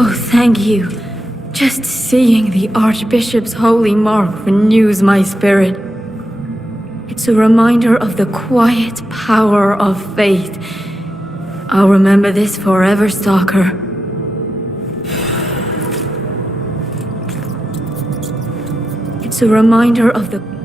Oh, thank you. Just seeing the Archbishop's holy mark renews my spirit. It's a reminder of the quiet power of faith. I'll remember this forever, Stalker. It's a reminder of the...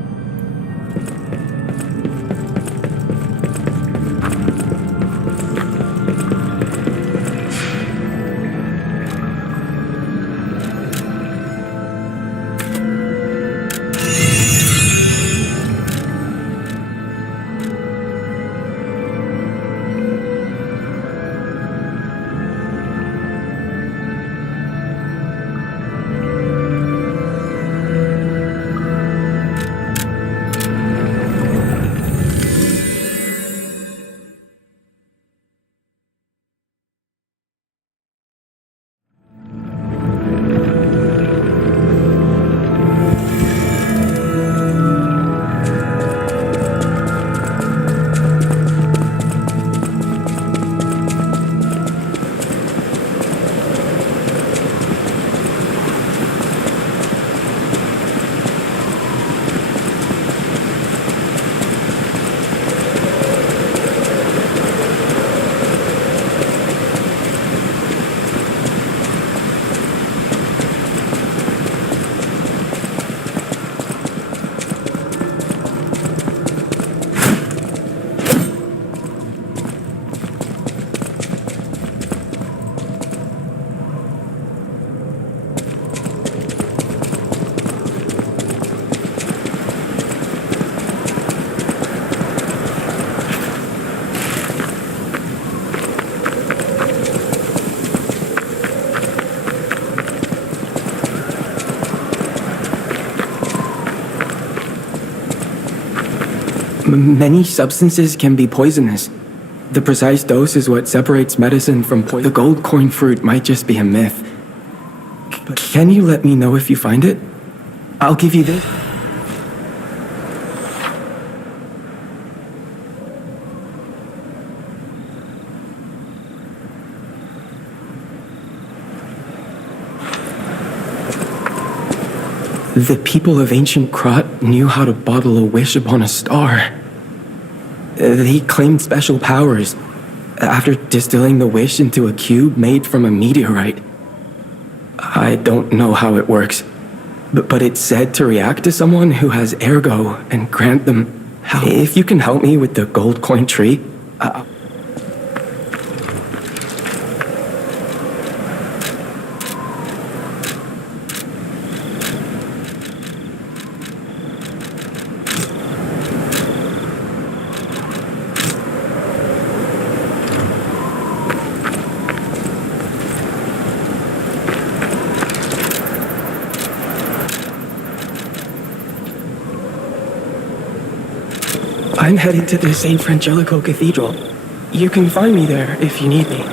Many substances can be poisonous. The precise dose is what separates medicine from poison. The gold coin fruit might just be a myth. Can you let me know if you find it? I'll give you this. The people of ancient Krat knew how to bottle a wish upon a star. They claimed special powers after distilling the wish into a cube made from a meteorite. I don't know how it works, but it's said to react to someone who has ergo and grant them help. If you can help me with the gold coin tree, I'm headed to the St. Frangelico Cathedral. You can find me there if you need me.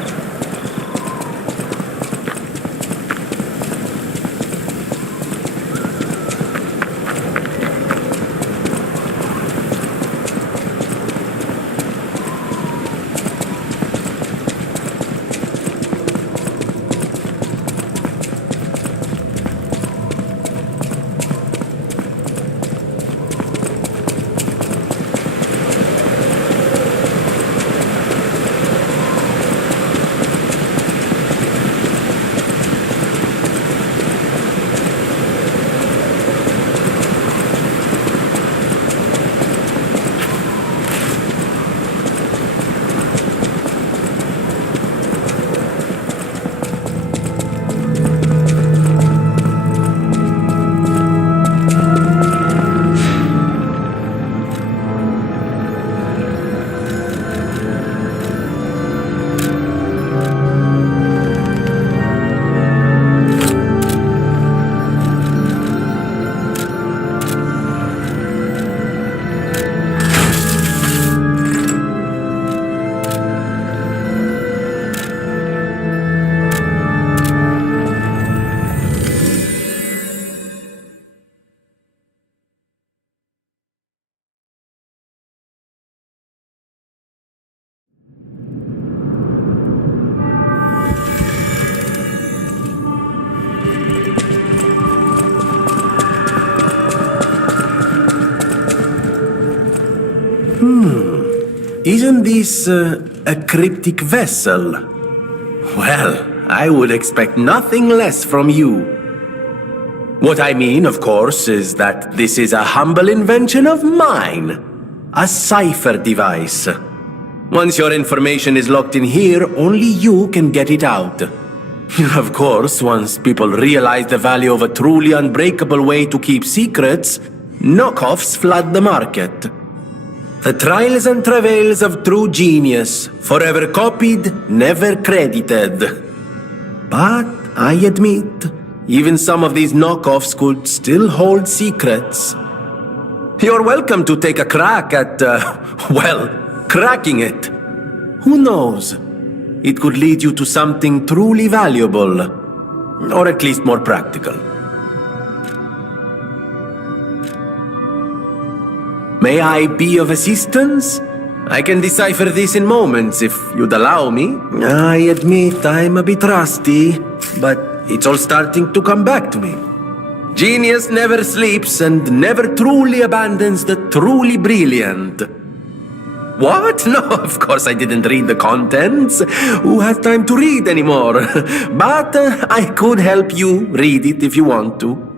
Isn't this a cryptic vessel? Well, I would expect nothing less from you. What I mean, of course, is that this is a humble invention of mine. A cipher device. Once your information is locked in here, only you can get it out. Of course, once people realize the value of a truly unbreakable way to keep secrets, knockoffs flood the market. The trials and travails of true genius, forever copied, never credited. But I admit, even some of these knockoffs could still hold secrets. You're welcome to take a crack at, cracking it. Who knows? It could lead you to something truly valuable, or at least more practical. May I be of assistance? I can decipher this in moments if you'd allow me. I admit I'm a bit rusty, but it's all starting to come back to me. Genius never sleeps and never truly abandons the truly brilliant. What? No, of course I didn't read the contents. Who has time to read anymore? But I could help you read it if you want to.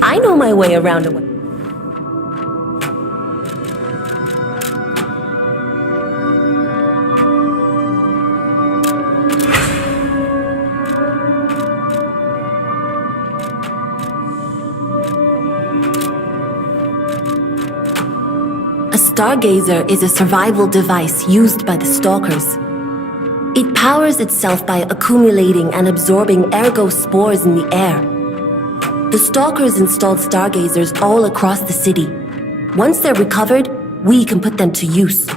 I know my way around a way. A stargazer is a survival device used by the Stalkers. It powers itself by accumulating and absorbing ergo spores in the air. The Stalkers installed stargazers all across the city. Once they're recovered, we can put them to use.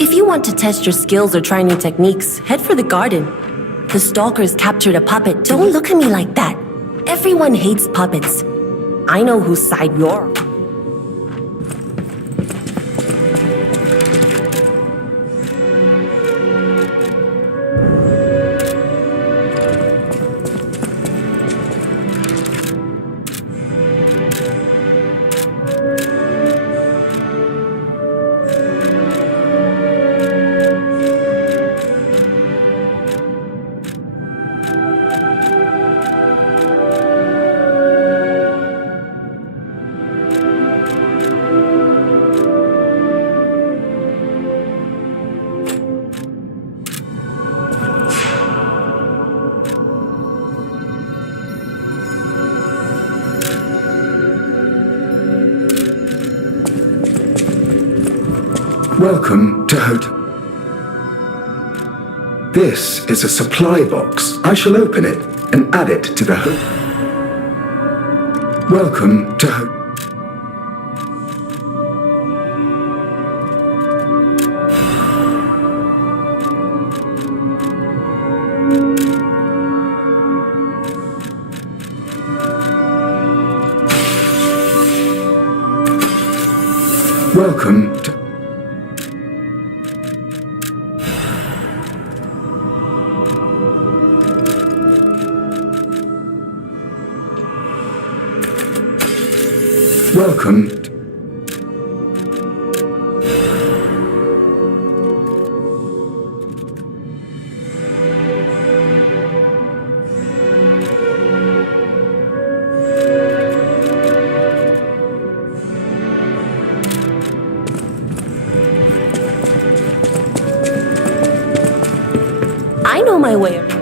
If you want to test your skills or try new techniques, head for the garden. The stalkers captured a puppet. Don't look at me like that. Everyone hates puppets. I know whose side you're on. Welcome to This is a supply box. I shall open it and add it to the Welcome to Welcome to Welcome. I know my way around.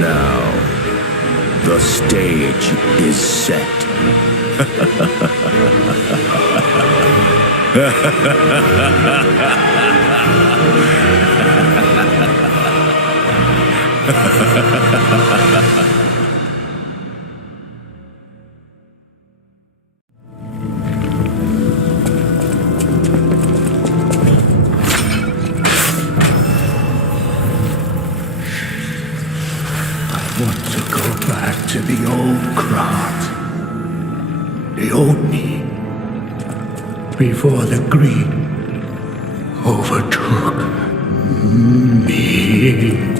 Now, the stage is set. Want to go back to the old Krat. The old me. Before the greed overtook me.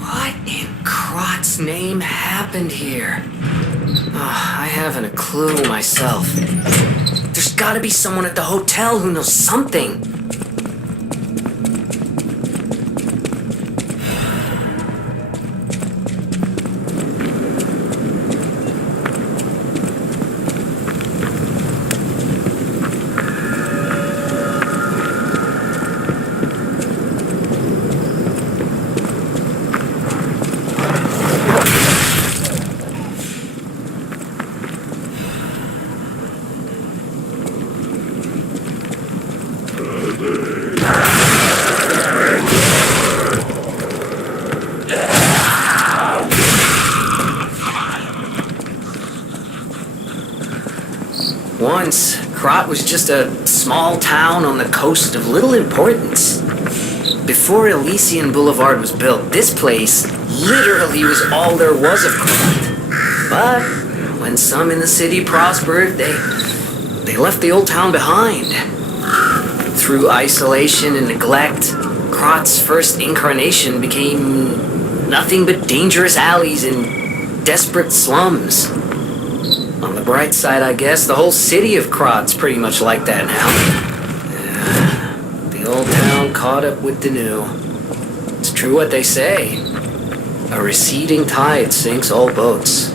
What in Krot's name happened here? I haven't a clue myself. There's gotta be someone at the hotel who knows something. Once, Krot was just a small town on the coast of little importance. Before Elysian Boulevard was built, this place literally was all there was of Krot. But when some in the city prospered, they left the old town behind. Through isolation and neglect, Krot's first incarnation became nothing but dangerous alleys and desperate slums. On the bright side, I guess, the whole city of Krot's pretty much like that now. The old town caught up with the new. It's true what they say. A receding tide sinks all boats.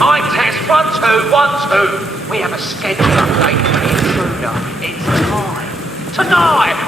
Mic test 1 2 1 2. We have a schedule update for the intruder. It's time. Tonight!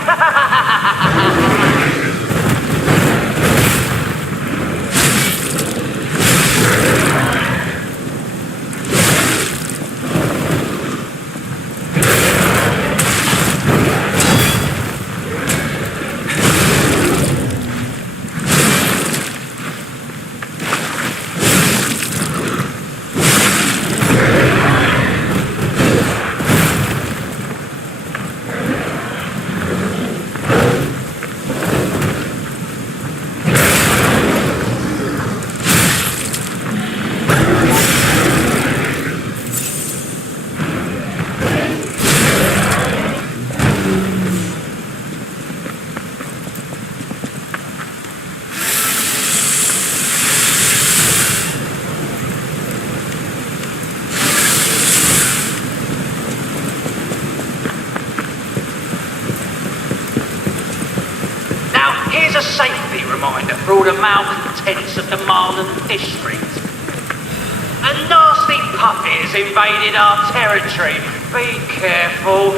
Here's a safety reminder for all the malcontents of the Marlon district. A nasty puppet has invaded our territory. Be careful.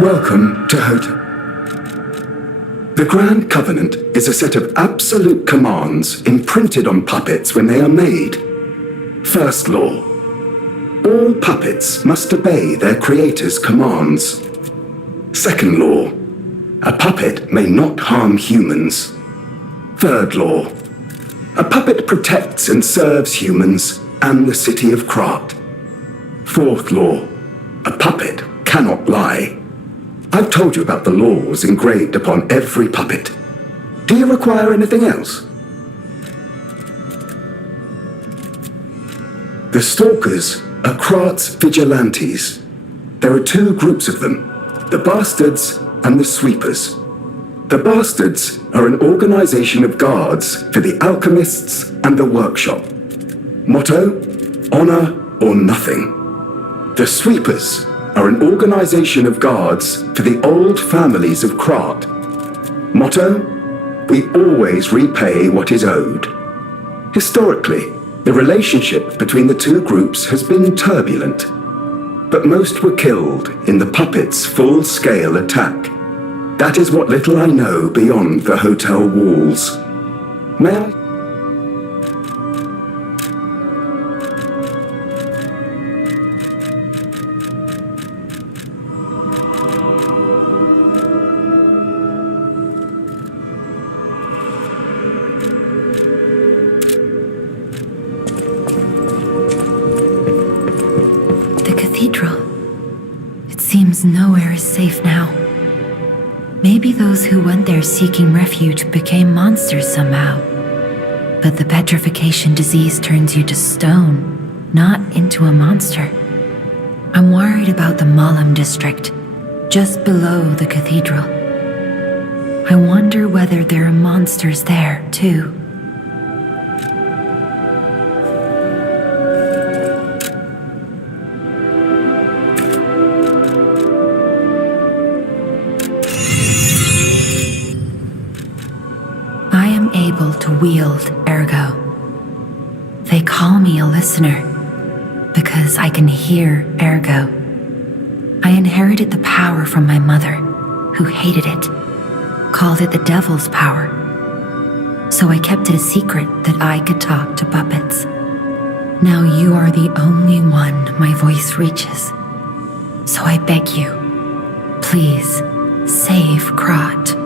Welcome to Hota. The Grand Covenant is a set of absolute commands imprinted on puppets when they are made. First law. All puppets must obey their creator's commands. Second law. A puppet may not harm humans. Third law. A puppet protects and serves humans and the city of Krat. Fourth law. A puppet cannot lie. I've told you about the laws engraved upon every puppet. Do you require anything else? The Stalkers are Krat's vigilantes. There are two groups of them, the Bastards and the Sweepers. The Bastards are an organization of guards for the alchemists and the workshop. Motto, honor or nothing. The Sweepers are an organization of guards for the old families of Krat. Motto, we always repay what is owed. Historically, The relationship between the two groups has been turbulent, but most were killed in the puppet's full-scale attack. That is what little I know beyond the hotel walls. May I? The cathedral. It seems nowhere is safe now. Maybe those who went there seeking refuge became monsters somehow. But the petrification disease turns you to stone, not into a monster. I'm worried about the Malam district, just below the cathedral. I wonder whether there are monsters there, too. I am able to wield Ergo. They call me a listener because I can hear Ergo. I inherited the power from my mother, who hated it, called it the devil's power. So I kept it a secret that I could talk to puppets. Now you are the only one my voice reaches. So I beg you, please save Krat.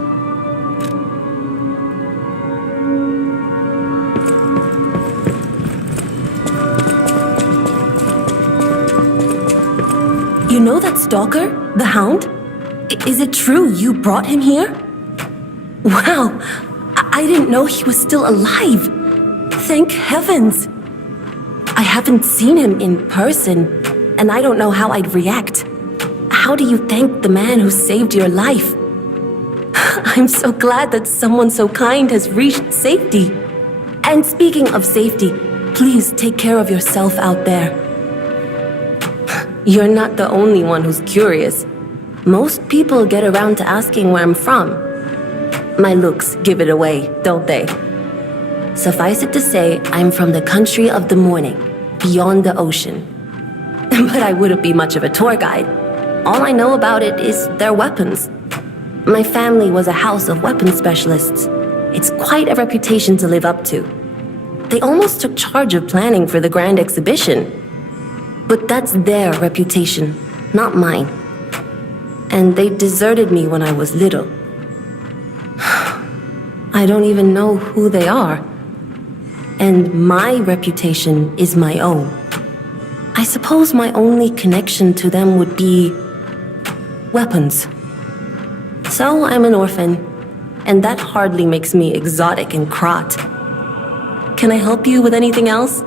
You know that stalker? The Hound? Is it true you brought him here? Wow, I didn't know he was still alive. Thank heavens. I haven't seen him in person, and I don't know how I'd react. How do you thank the man who saved your life? I'm so glad that someone so kind has reached safety. And speaking of safety, please take care of yourself out there. You're not the only one who's curious. Most people get around to asking where I'm from. My looks give it away, don't they? Suffice it to say, I'm from the country of the morning, beyond the ocean. But I wouldn't be much of a tour guide. All I know about it is their weapons. My family was a house of weapons specialists. It's quite a reputation to live up to. They almost took charge of planning for the grand exhibition. But that's their reputation, not mine. And they deserted me when I was little. I don't even know who they are. And my reputation is my own. I suppose my only connection to them would be weapons. So I'm an orphan, and that hardly makes me exotic in Krat. Can I help you with anything else?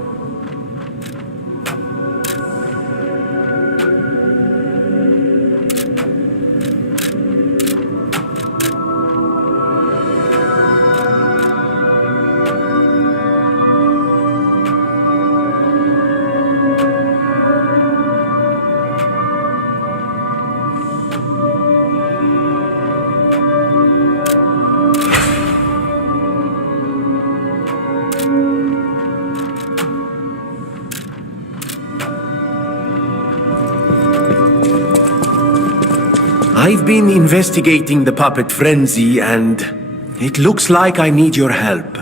I've been investigating the puppet frenzy, and it looks like I need your help.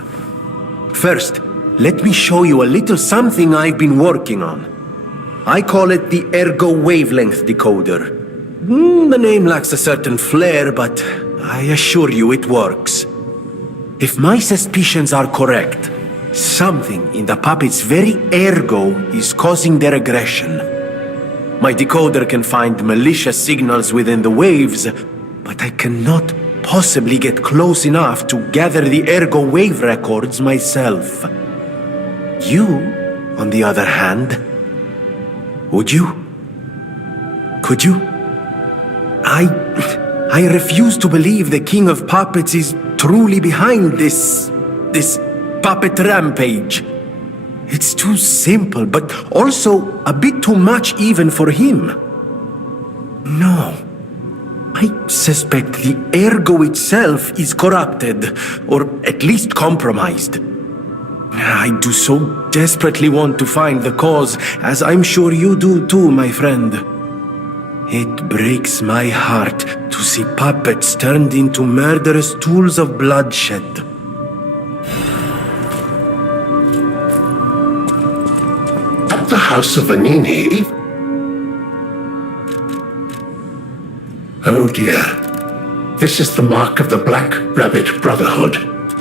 First, let me show you a little something I've been working on. I call it the Ergo Wavelength Decoder. The name lacks a certain flair, but I assure you it works. If my suspicions are correct, something in the puppet's very ergo is causing their aggression. My decoder can find malicious signals within the waves, but I cannot possibly get close enough to gather the ergo wave records myself. You, on the other hand, would you? Could you? I refuse to believe the King of Puppets is truly behind this puppet rampage. It's too simple, but also a bit too much even for him. No. I suspect the ergo itself is corrupted, or at least compromised. I do so desperately want to find the cause, as I'm sure you do too, my friend. It breaks my heart to see puppets turned into murderous tools of bloodshed. At the House of Vanini. Oh dear. This is the mark of the Black Rabbit Brotherhood,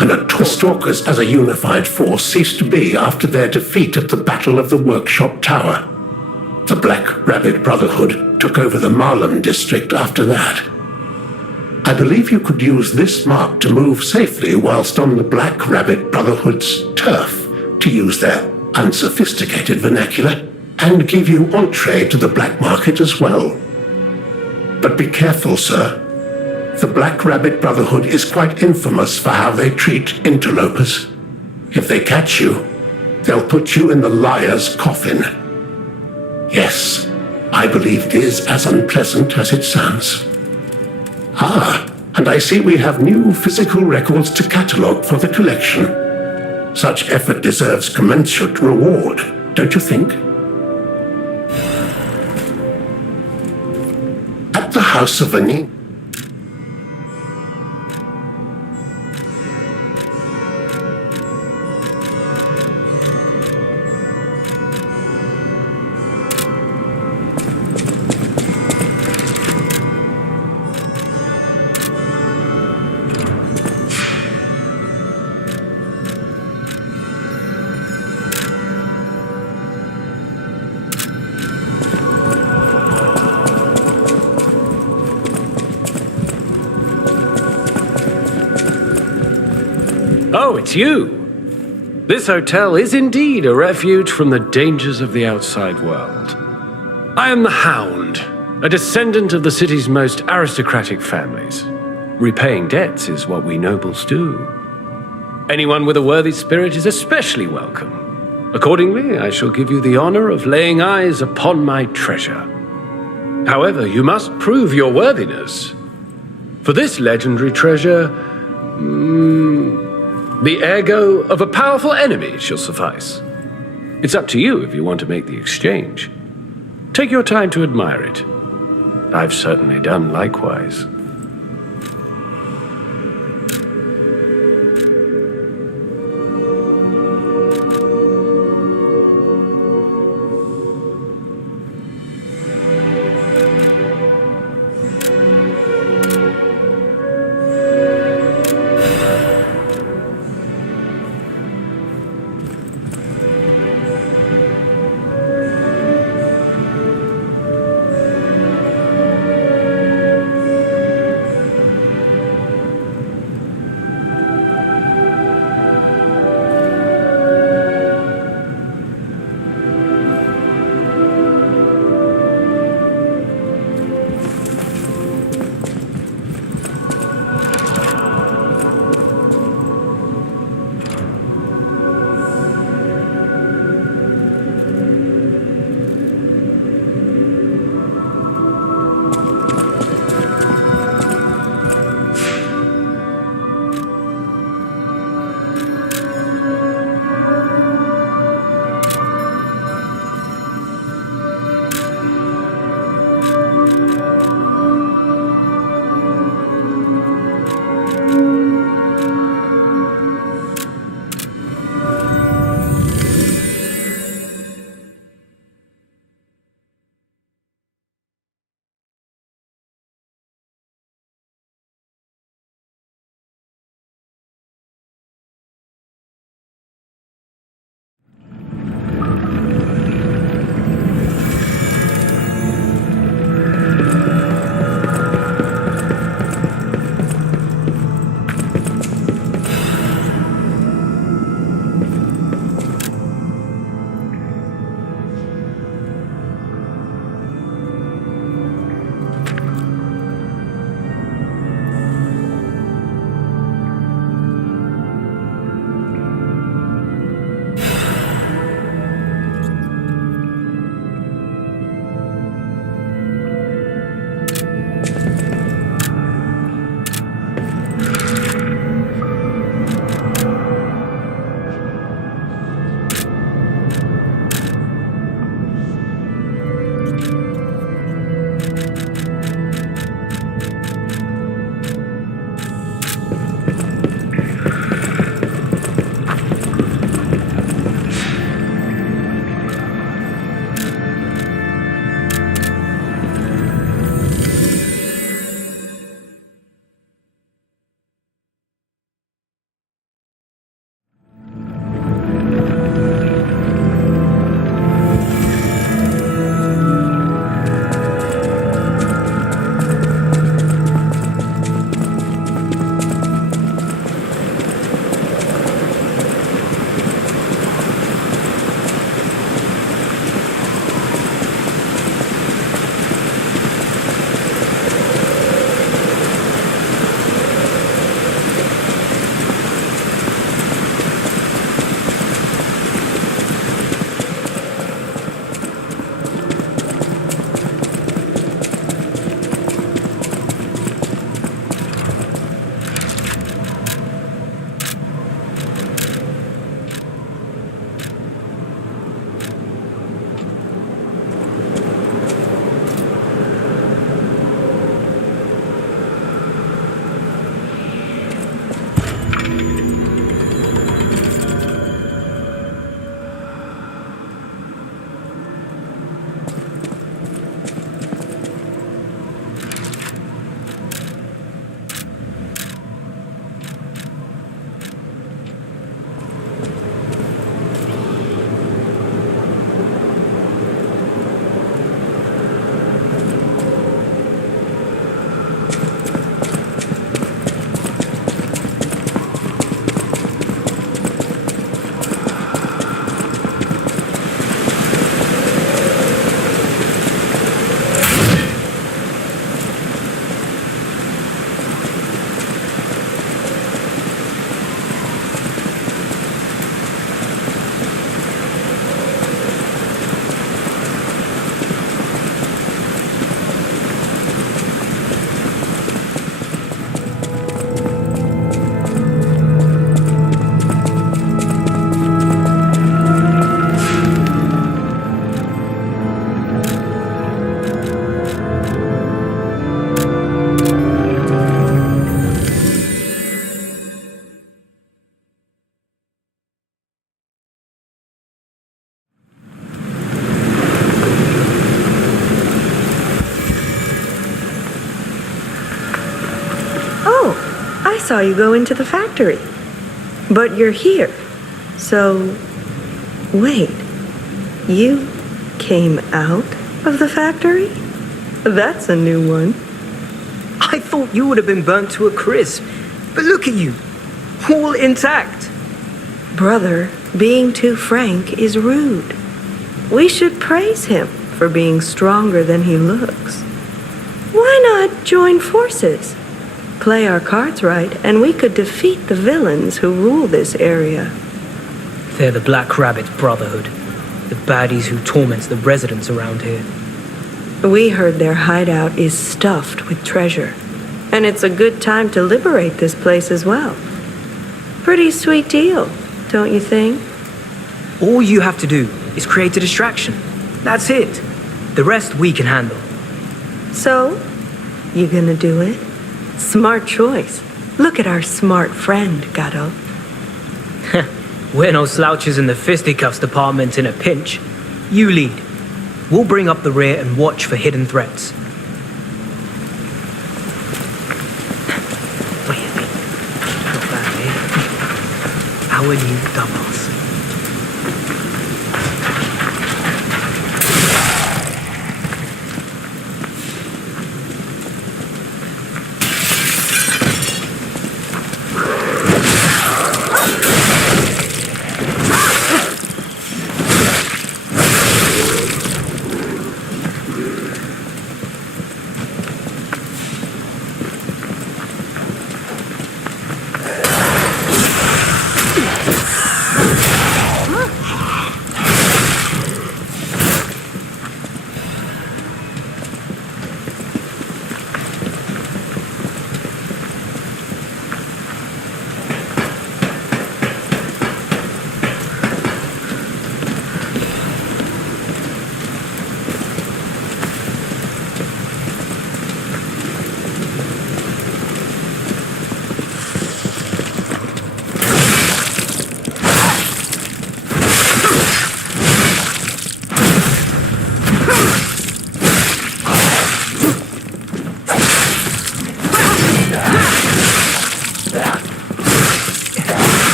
and the Stalkers as a unified force ceased to be after their defeat at the Battle of the Workshop Tower. The Black Rabbit Brotherhood took over the Marlem district after that. I believe you could use this mark to move safely whilst on the Black Rabbit Brotherhood's turf, to use their unsophisticated vernacular, and give you entree to the black market as well. But be careful, sir. The Black Rabbit Brotherhood is quite infamous for how they treat interlopers. If they catch you, they'll put you in the liar's coffin. Yes, I believe it is as unpleasant as it sounds. Ah, and I see we have new physical records to catalogue for the collection. Such effort deserves commensurate reward, don't you think? At the House of Vanini. Oh, it's you! This hotel is indeed a refuge from the dangers of the outside world. I am the Hound, a descendant of the city's most aristocratic families. Repaying debts is what we nobles do. Anyone with a worthy spirit is especially welcome. Accordingly, I shall give you the honor of laying eyes upon my treasure. However, you must prove your worthiness. For this legendary treasure, the ergo of a powerful enemy shall suffice. It's up to you if you want to make the exchange. Take your time to admire it. I've certainly done likewise. saw you go into the factory. But you're here. So, wait. You came out of the factory? That's a new one. I thought you would have been burnt to a crisp. But look at you. All intact. Brother, being too frank is rude. We should praise him for being stronger than he looks. Why not join forces? Play our cards right, and we could defeat the villains who rule this area. They're the Black Rabbit Brotherhood. The baddies who torment the residents around here. We heard their hideout is stuffed with treasure. And it's a good time to liberate this place as well. Pretty sweet deal, don't you think? All you have to do is create a distraction. That's it. The rest we can handle. So, you gonna do it? Smart choice. Look at our smart friend, Gato. We're no slouches in the fisticuffs department in a pinch. You lead. We'll bring up the rear and watch for hidden threats. Wait a minute. Not bad, eh? Our new dumbass.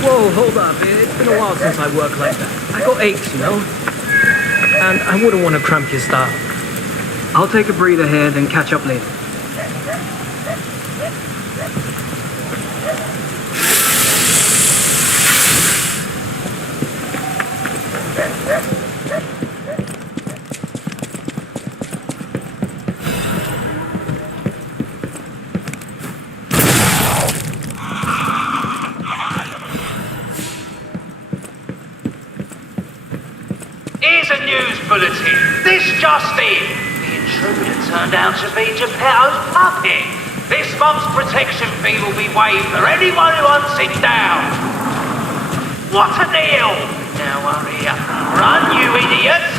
Whoa, hold up. It's been a while since I worked like that. I got aches, you know? And I wouldn't want to cramp your style. I'll take a breather here, then catch up later. Here's a news bulletin. This just in. The intruder turned out to be Geppetto's puppet. This month's protection fee will be waived for anyone who hunts it down. What a deal! Now hurry up. Run, you idiots!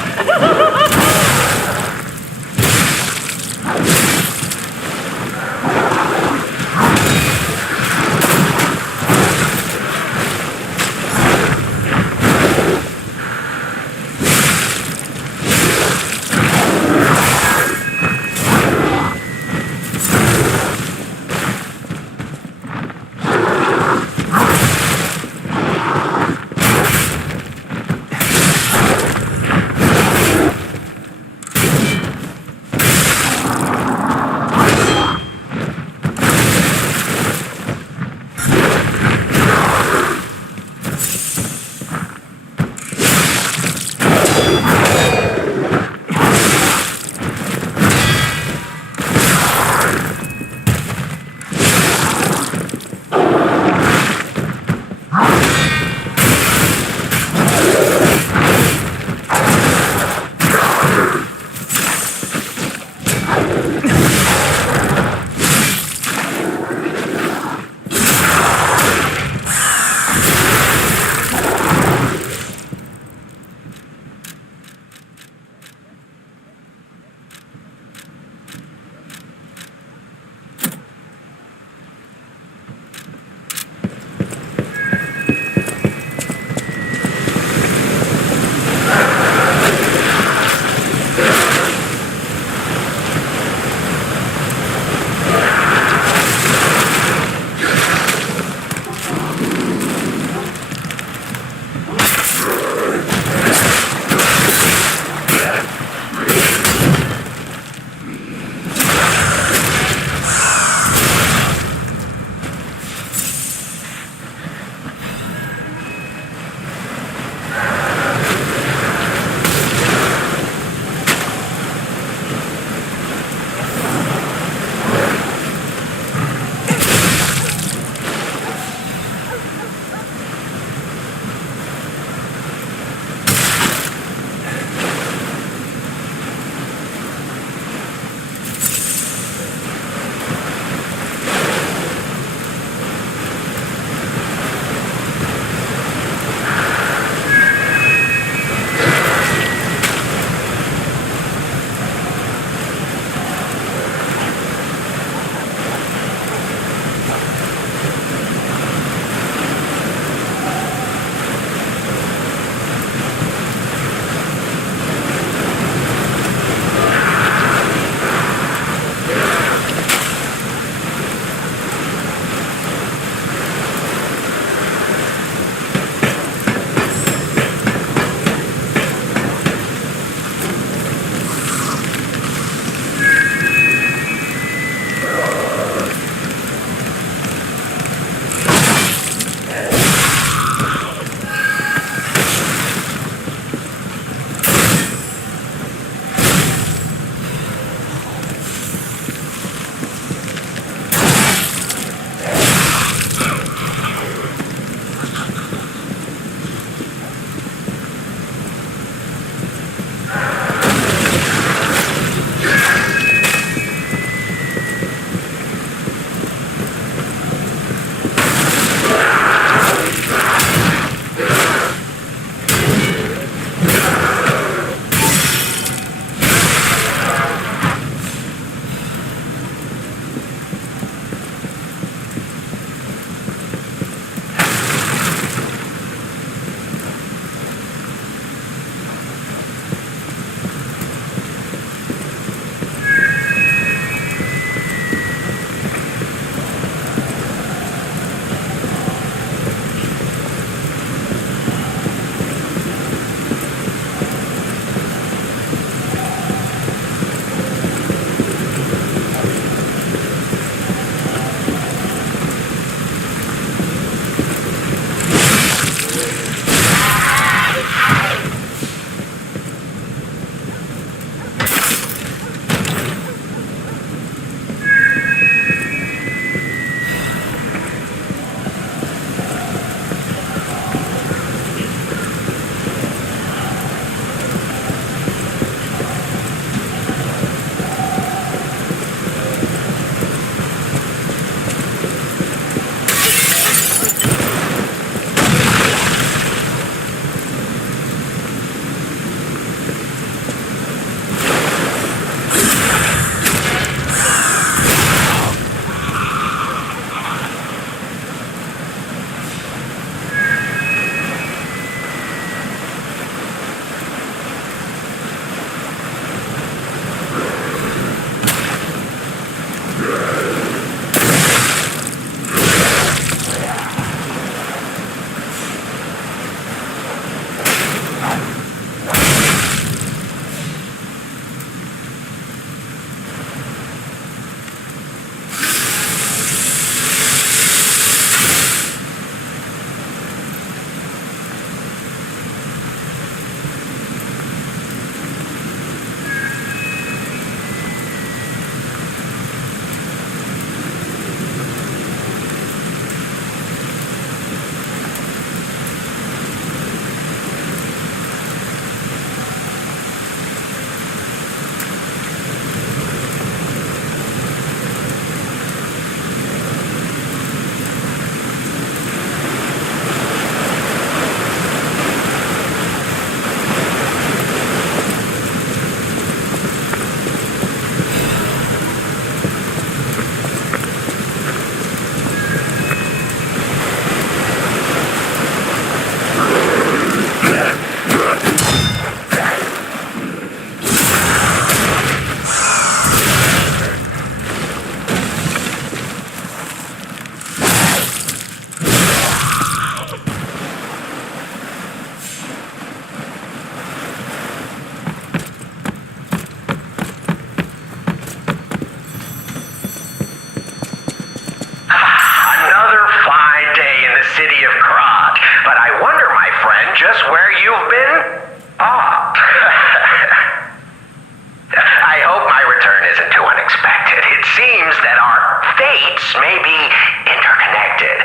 fates may be interconnected.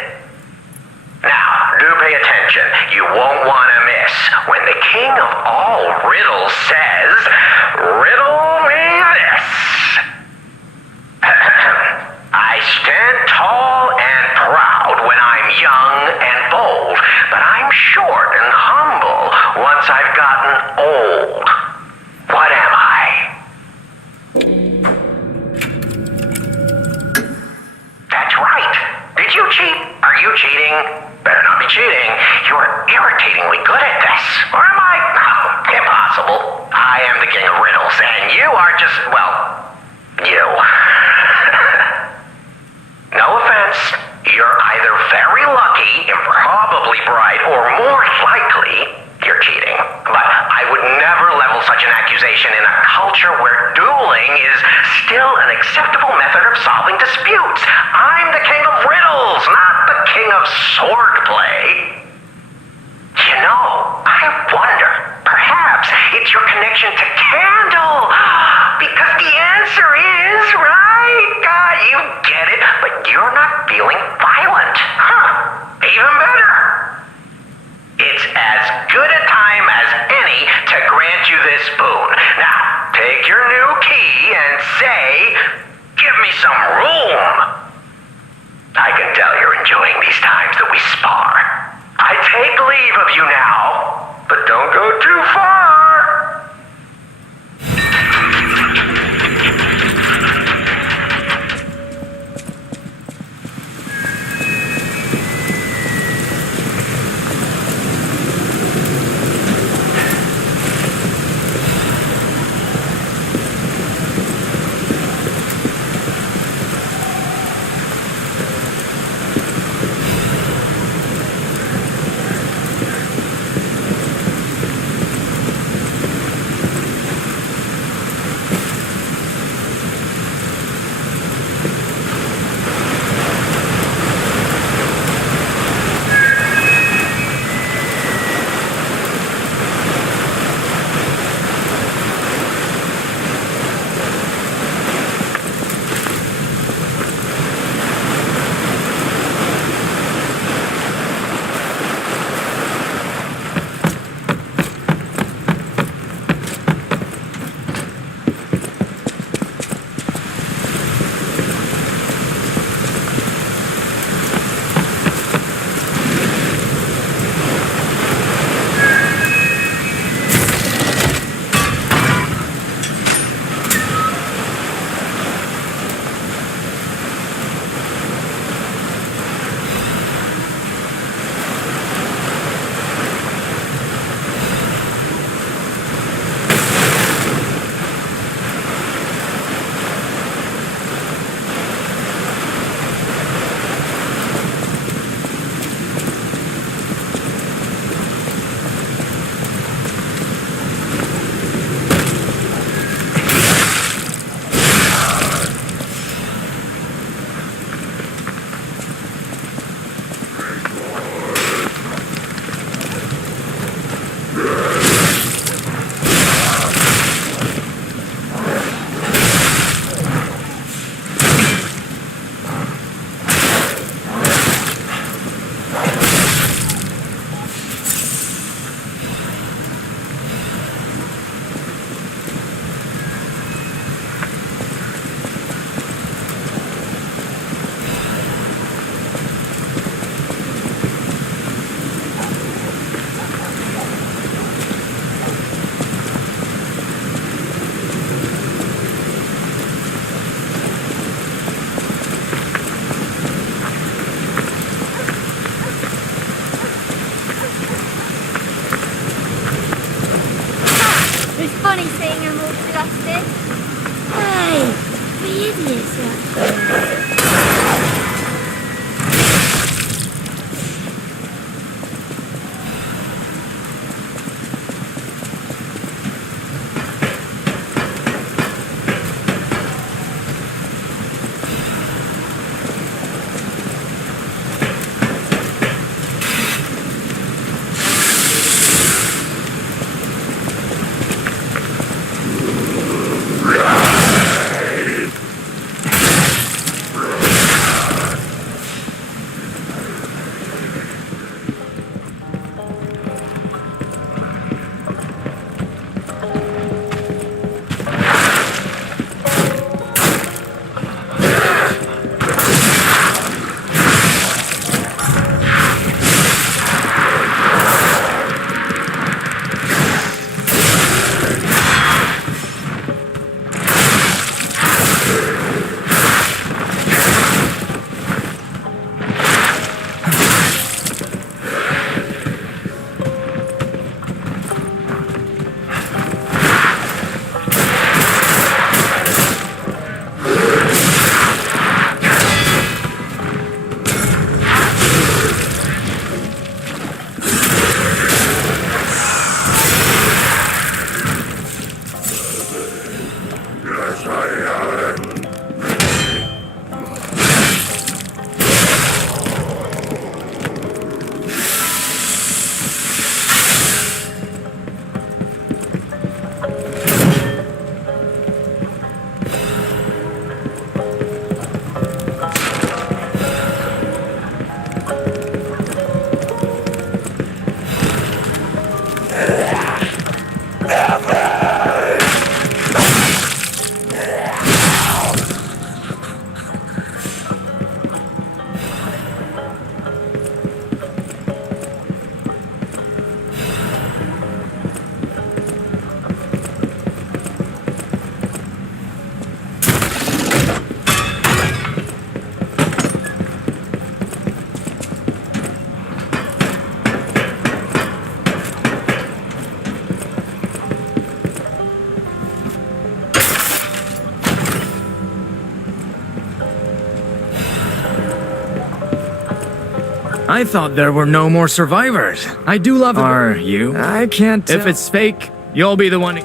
Now, do pay attention. You won't want to miss when the king of all riddles says, "Riddle me this." I stand tall and proud when I'm young and bold, but I'm short and humble once I've gotten old. What am I? That's right. Did you cheat? Are you cheating? Better not be cheating. You're irritatingly good at this. Or am I? Oh, impossible. I am the king of riddles, and you are just, well, you. No offense. You're either very lucky, improbably bright, or more likely, you're cheating. But I would never level such an accusation in a culture where dueling is still an acceptable method of solving disputes. I'm the king of riddles, not the king of swordplay. You know, I wonder, perhaps it's your connection to Candle. Because the answer is, right? God, you get it, but you're not feeling violent. Huh, even better. It's as good a time as any to grant you this boon. Now, take your new key and say, "Give me some room." I can tell you're enjoying these times that we spar. I take leave of you now, but don't go too far. I thought there were no more survivors. I do love it. Are you? I can't tell. If it's fake, you'll be the one.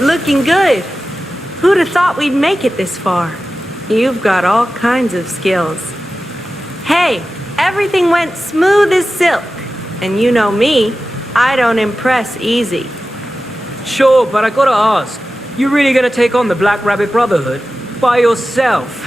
Looking good. Who'd have thought we'd make it this far? You've got all kinds of skills. Hey, everything went smooth as silk. And you know me, I don't impress easy. Sure, but I gotta ask, you really gonna take on the Black Rabbit Brotherhood by yourself?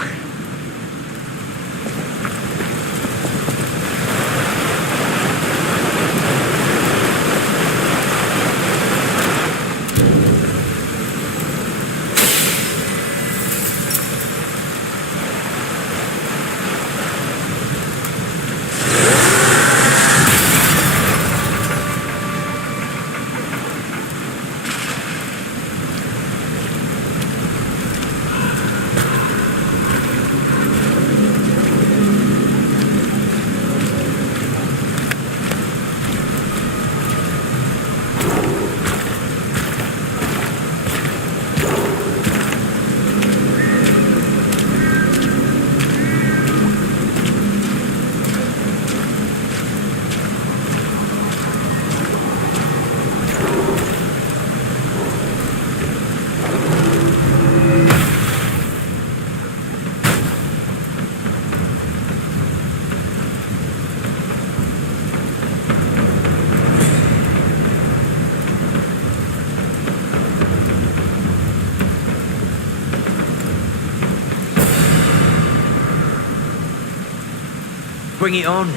Bring it on.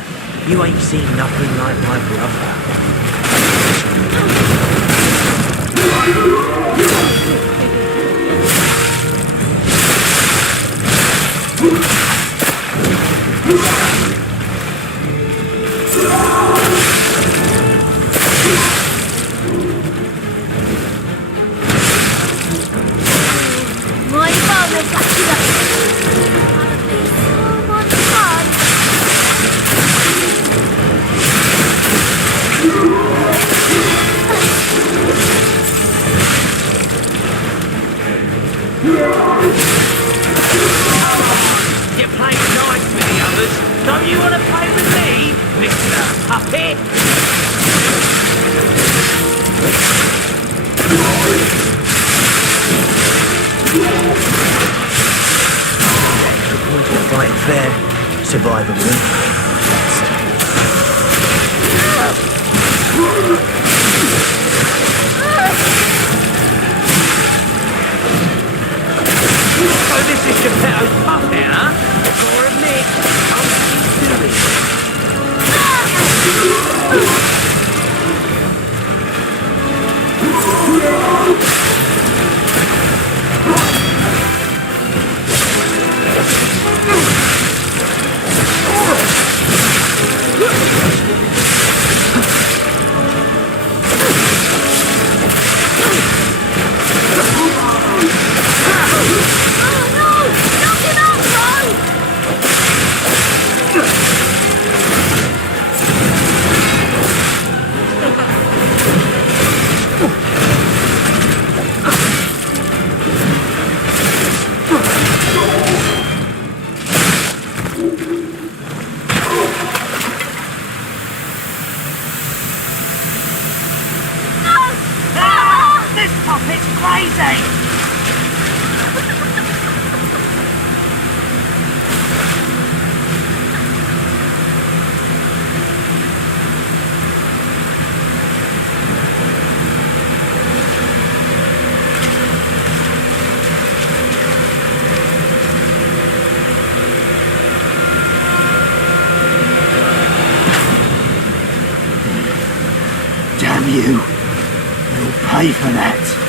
You ain't seen nothing like my brother. My father's actually so much fun. You played nice with the others. Don't you want to play with me, Mr. Puppet? To fight fair, survival wins. So this is Geppetto's puppet, huh? Or admit, I'm silly. name. Damn you. You'll pay for that.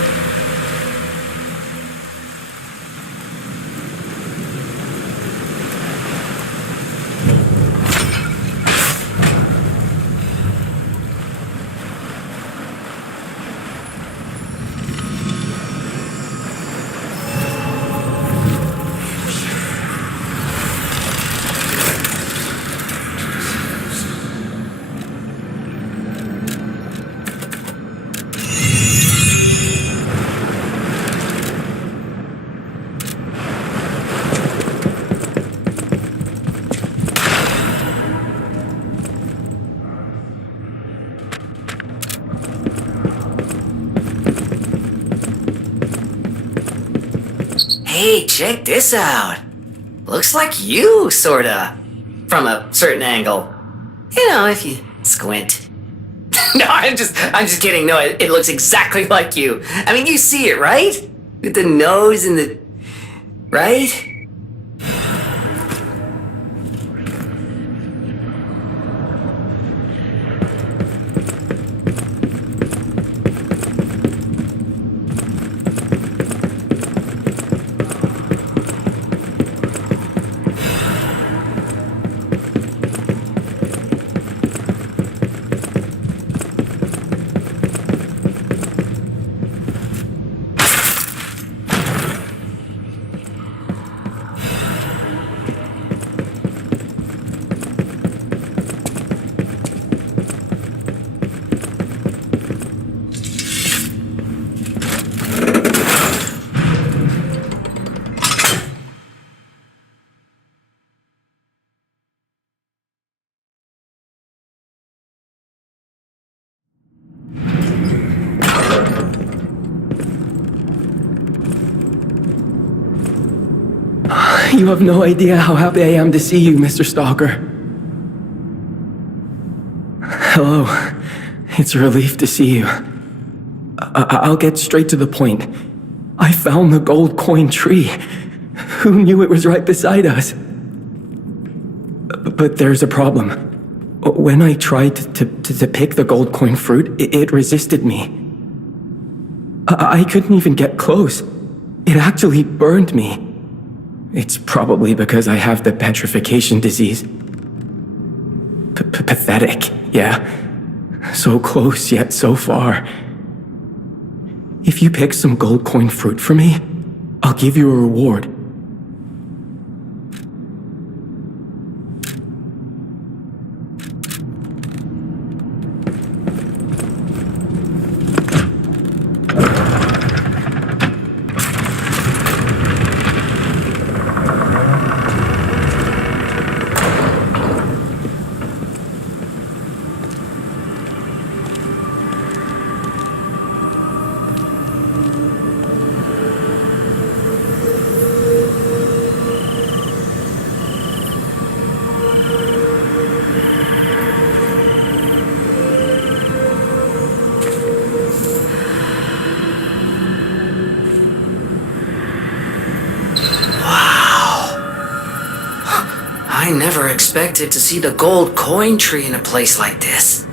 Hey, check this out. Looks like you, sorta. From a certain angle. You know, if you squint. No, I'm just kidding. No, it looks exactly like you. I mean, you see it, right? With the nose and the... Right? You have no idea how happy I am to see you, Mr. Stalker. Hello. It's a relief to see you. I'll get straight to the point. I found the gold coin tree. Who knew it was right beside us? But there's a problem. When I tried to pick the gold coin fruit, it resisted me. I couldn't even get close. It actually burned me. It's probably because I have the petrification disease. Pathetic, yeah. So close, yet so far. If you pick some gold coin fruit for me, I'll give you a reward. I never expected to see the gold coin tree in a place like this.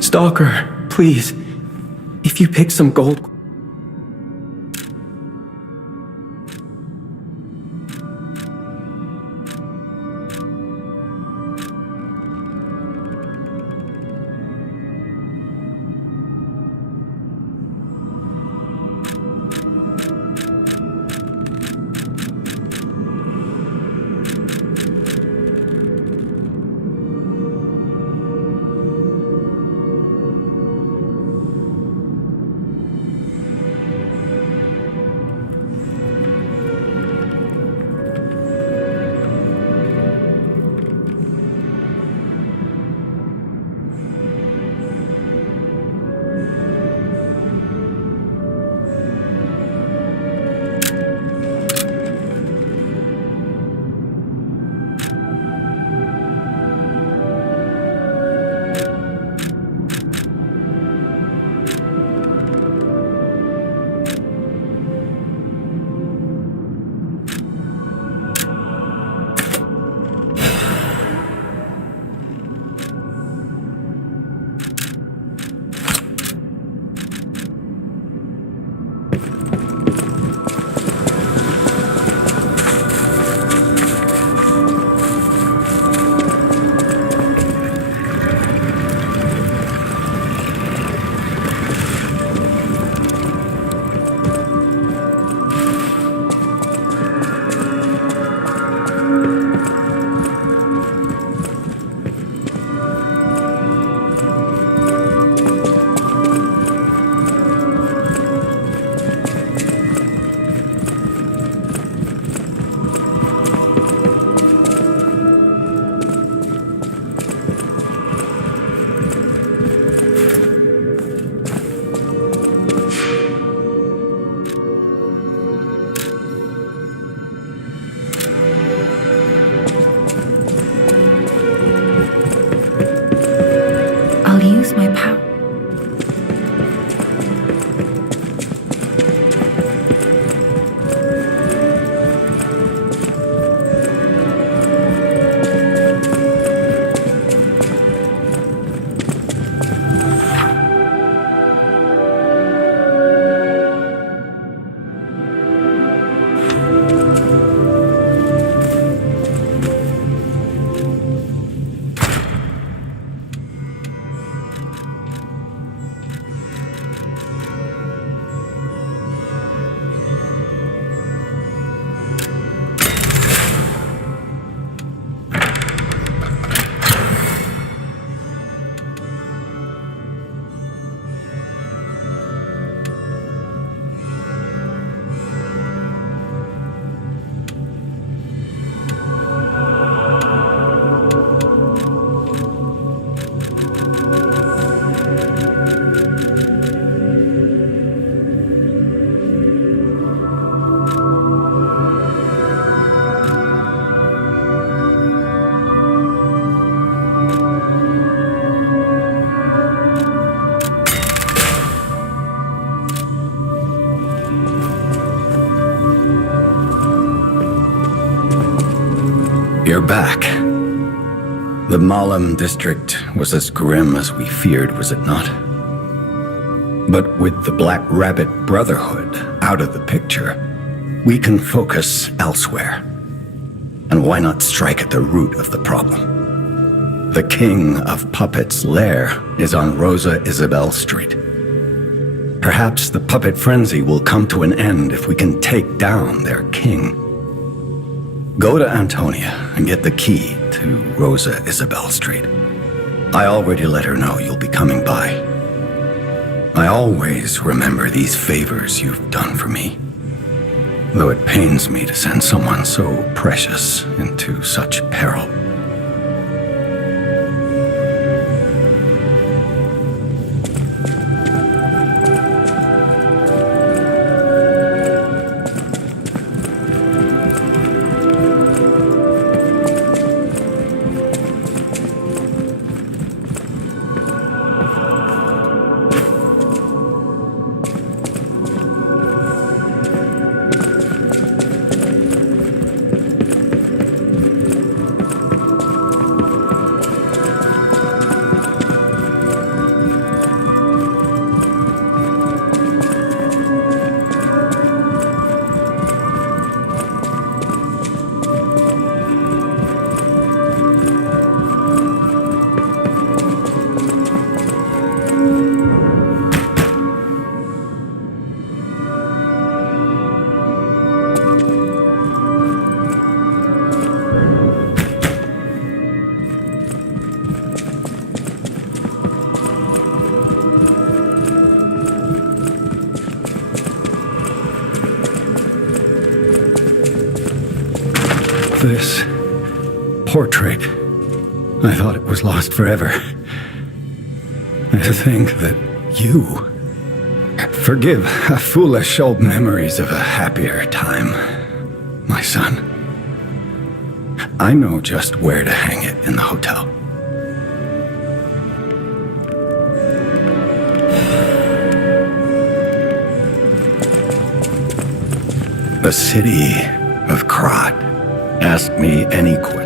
Stalker, please. If you pick some gold... You're back. The Malum district was as grim as we feared, was it not? But with the Black Rabbit Brotherhood out of the picture, we can focus elsewhere. And why not strike at the root of the problem? The King of Puppets' lair is on Rosa Isabelle Street. Perhaps the puppet frenzy will come to an end if we can take down their king. Go to Antonia and get the key to Rosa Isabelle Street. I already let her know you'll be coming by. I always remember these favors you've done for me, though it pains me to send someone so precious into such peril. This portrait, I thought it was lost forever. And to think that you... Forgive foolish old memories of a happier time, my son. I know just where to hang it in the hotel. The city of Krat. Ask me any question.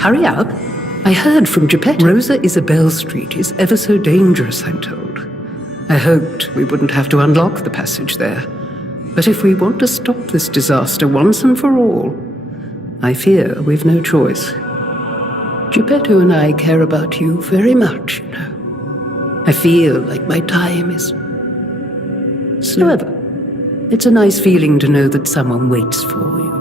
Hurry up. I heard from Geppetto. Rosa Isabelle Street is ever so dangerous, I'm told. I hoped we wouldn't have to unlock the passage there. But if we want to stop this disaster once and for all, I fear we've no choice. Geppetto and I care about you very much, you know. I feel like my time is... However, it's a nice feeling to know that someone waits for you.